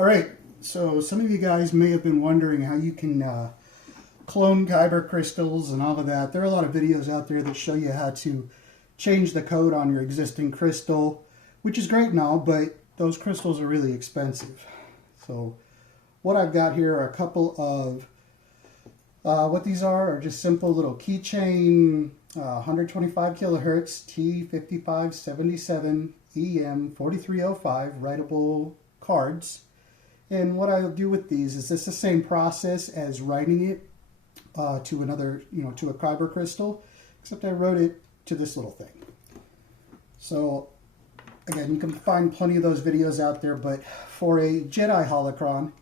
Alright, so some of you guys may have been wondering how you can clone Kyber Crystals and all of that. There are a lot of videos out there that show you how to change the code on your existing crystal, which is great and all, but those crystals are really expensive. So what I've got here are a couple of, what these are just simple little keychain 125 kilohertz T5577 EM4305 writable cards. And what I'll do with these is this the same process as writing it to another, to a Kyber crystal, except I wrote it to this little thing. So again, you can find plenty of those videos out there, but for a Jedi Holocron,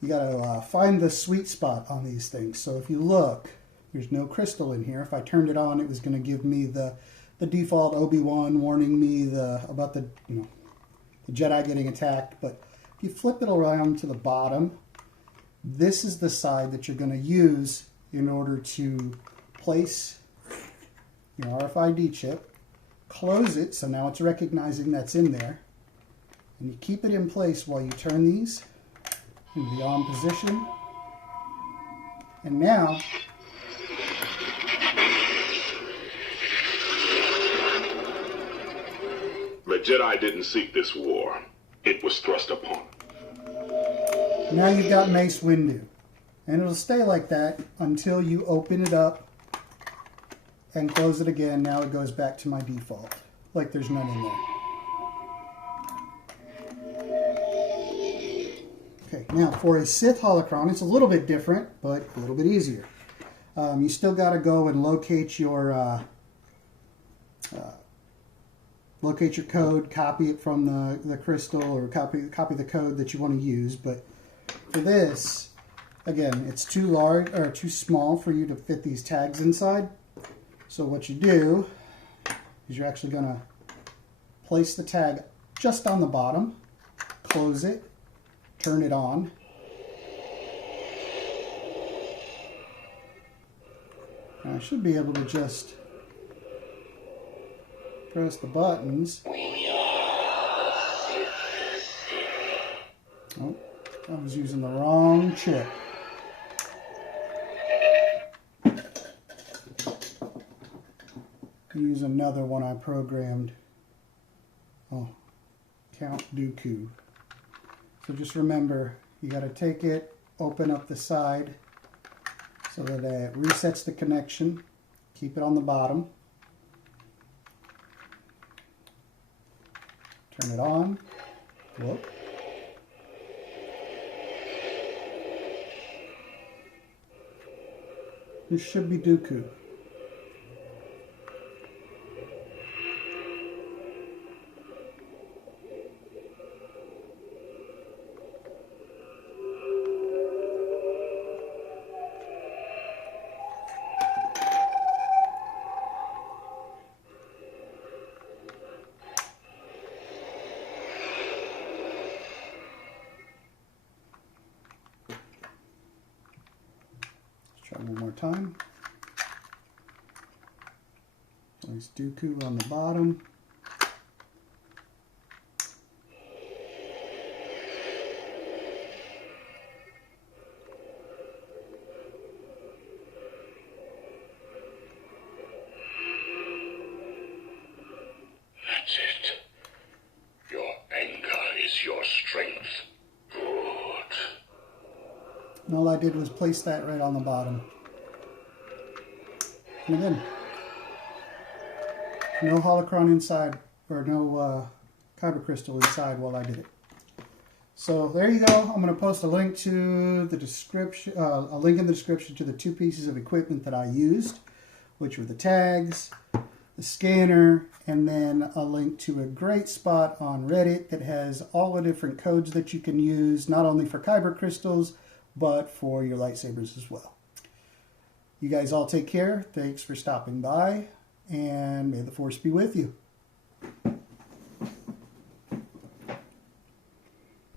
you gotta find the sweet spot on these things. So if you look, there's no crystal in here. If I turned it on, it was going to give me the default Obi-Wan warning me about the Jedi getting attacked. But if you flip it around to the bottom, this is the side that you're going to use in order to place your RFID chip. Close it, so now it's recognizing that's in there. And you keep it in place while you turn these into the on position. And now, the Jedi didn't seek this war. It was thrust upon. now you've got Mace Windu. And it'll stay like that until you open it up and close it again. Now it goes back to my default, like there's none in there. Okay, now for a Sith Holocron, it's a little bit different, but a little bit easier. You still got to go and locate your code, copy it from the crystal, or copy the code that you want to use. But for this, again, it's too large or too small for you to fit these tags inside. So what you do is you're actually going to place the tag just on the bottom, close it, turn it on. And I should be able to just press the buttons. Oh, I was using the wrong chip. Use another one I programmed. Oh, Count Dooku. So just remember, you got to take it, open up the side so that it resets the connection. Keep it on the bottom. Turn it on. Whoop. This should be Dooku. Try one more time. There's Dooku on the bottom. That's it. Your anger is your strength. Good. And all I did was place that right on the bottom. And again, no holocron inside, or no Kyber crystal inside while I did it. So there you go. I'm going to post a link to the description, a link in the description to the two pieces of equipment that I used, which were the tags, the scanner, and then a link to a great spot on Reddit that has all the different codes that you can use, not only for Kyber crystals, but for your lightsabers as well. You guys all take care. Thanks for stopping by, and may the Force be with you.